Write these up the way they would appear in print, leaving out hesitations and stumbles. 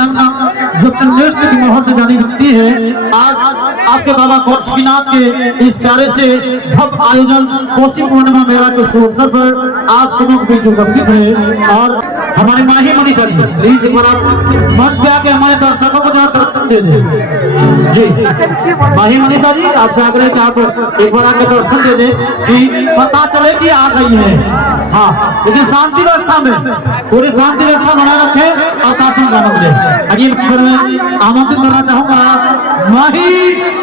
जागना जब तक नृत्य की मोहर से जानी जाती है। आज आपके बाबा गोरक्षनाथ के इस प्यारे से भव्य आयोजन कोसी पूर्णिमा मेला के शुभ अवसर पर आप सबों के बीच उपस्थित है। और हमारे माही मनीषा जी प्लीज एक बार आप मंच पे आके हमारे दर्शकों को जरा दर्शन दे दें। जी माही मनीषा जी आपसे आग्रह है कि आप एक बार आके दर्शन दे दें कि पता चले कि आ गई है। हाँ लेकिन शांति व्यवस्था में पूरी शांति व्यवस्था बनाए रखें और काशी गाना करें। अगली फिर मैं आमंत्रित करना चाहूंगा माही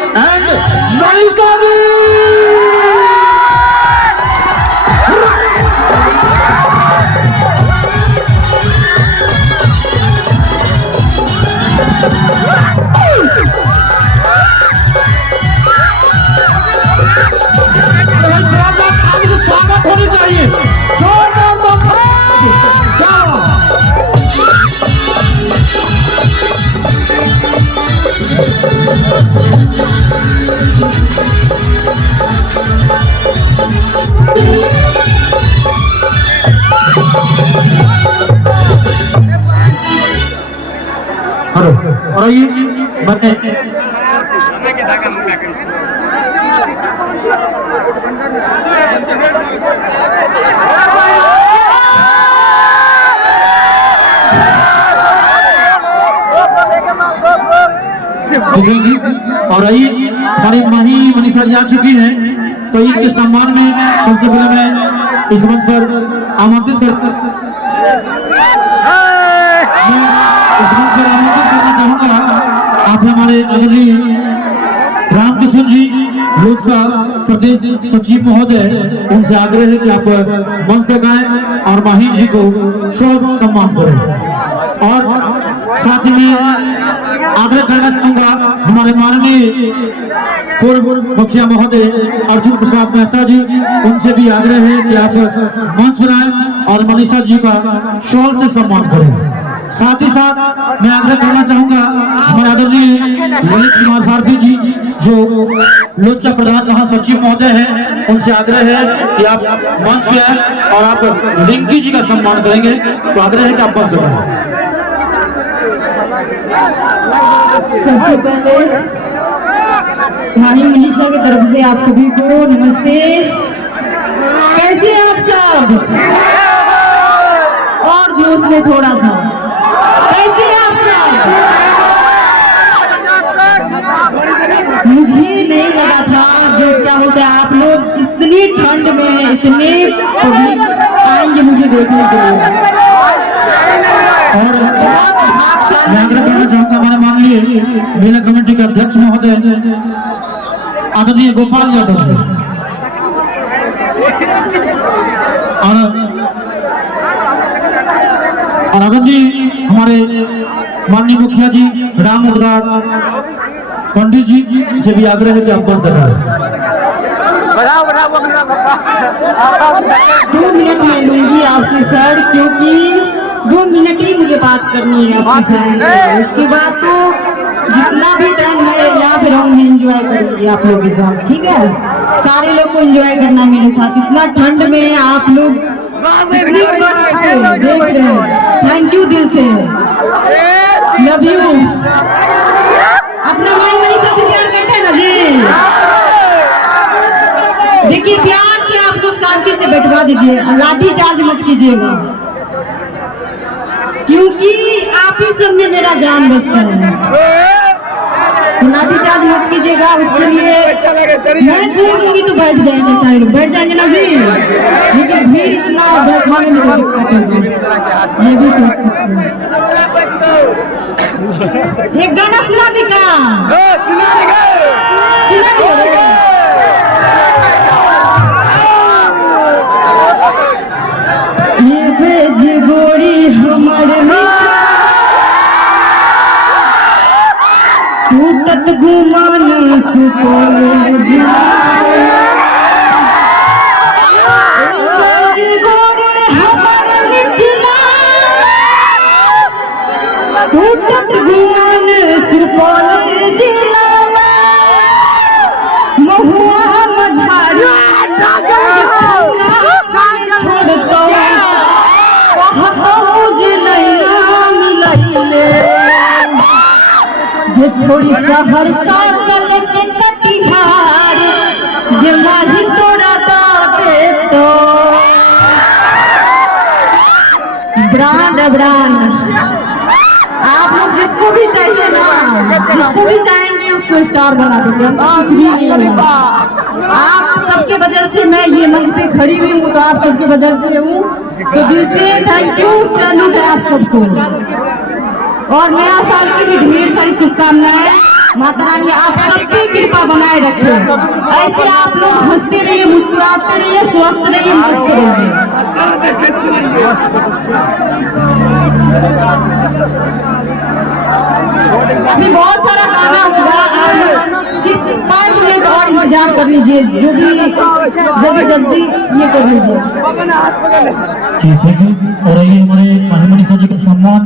एंड मनीषा जी। स्वागत होनी चाहिए। और ये बने और आइए हमारी माही मनीषा जी आ चुकी हैं तो इनके सम्मान में सबसे पहले मैं इस मंच पर आमंत्रित करना चाहूंगा। आप हमारे आदरणीय रामकिशन जी लोजपा प्रदेश सचिव महोदय उनसे आग्रह है कि आप मंच तक आए और माही जी को सम्मान करें। और साथ ही में आग्रह करना चाहूंगा हमारे माननीय पूर्व मुखिया महोदय अर्जुन प्रसाद मेहता जी उनसे भी आग्रह है कि आप मंच पर आए और मनीषा जी का शॉल से सम्मान करें। साथ ही साथ मैं आग्रह करना चाहूंगा हमारे आदरणीय ललित कुमार भारती जी जो लोजपा प्रधान महासचिव महोदय हैं उनसे आग्रह है कि आप मंच पे आए और आप रिंकी जी का सम्मान करेंगे। तो आग्रह है कि आप मंच पर आए। सबसे पहले माही मनीषा की तरफ से आप सभी को नमस्ते। कैसे हैं आप सब? और जोश में थोड़ा सा कैसे हैं आप सब? मुझे नहीं लगा था जो क्या होता है आप लोग इतनी ठंड में इतने पब्लिक आएंगे मुझे देखने के लिए। और मैं आग्रह करना चाहूंगा हमारे माननीय मेला कमेटी के अध्यक्ष महोदय आदरणीय गोपाल यादव जी और आदरणीय हमारे माननीय मुखिया जी राम उद्गार पंडित जी से भी आग्रह है कि आप बस दिखाएं। 2 मिनट मैं लूंगी आपसे सर क्योंकि 2 मिनट ही मुझे बात करनी है आपकी फैन से। उसके बाद तो जितना भी टाइम मैं यहाँ पे रहूंगी एंजॉय करूंगी आप लोगों के साथ। ठीक है सारे लोग को एंजॉय करना मेरे साथ। इतना ठंड में आप लोग इतनी कष्ट से देख रहे हैं। थैंक यू दिल से। Love you. अपना माई मनीषा से प्यार करते हैं ना जी। देखिए प्यार से आप लोग शांति से बैठवा दीजिए लाठी चार्ज मत कीजिएगा क्योंकि आप ही सब में मेरा जान बसता है। लाठी चार्ज मत कीजिएगा उसके लिए मैं बोल दूंगी तो बैठ जाएंगे सारे लोग बैठ जाएंगे ना जी। लेकिन भीड़ इतना बैठवाने में दिक्कत है ये भी सोच सकते हैं। एक गाना सुना देगा सुना दे ये भेज गोरी हमारे टूटत गुमान सुपोले टूटत गुमान सुपोले जिला महुआ मझारी छोड़ दो कहतो जे नैना मिलैले ये छोड़ी सहरसा सल के कटिहार ये माही तोड़ा दे तो ब्रांड आप लोग जिसको भी चाहिए ना, जिसको भी चाहेंगे उसको स्टार बना देंगे, हम कुछ भी नहीं होगा। आप सबके वजह से मैं ये मंच पे खड़ी हुई हूँ, तो आप सबके वजह से हूँ, तो दिल से थैंक यू, सैल्यूट है आप सबको। और नया साल की भी ढेर सारी शुभकामनाएं। माता रानी आप सबकी कृपा बनाए रखे, ऐसे आप लोग हंसते रहिए, मुस्कुराते रहिए, स्वस्थ रहिए, मस्त रहिए। अभी बहुत सारा गाना होगा, आप सिर्फ 5 मिनट और इंतजार कर लीजिए, जो भी जल्दी जल्दी ये कर लीजिए। Thank you. और ये हमारे महिमनीषा जी का सम्मान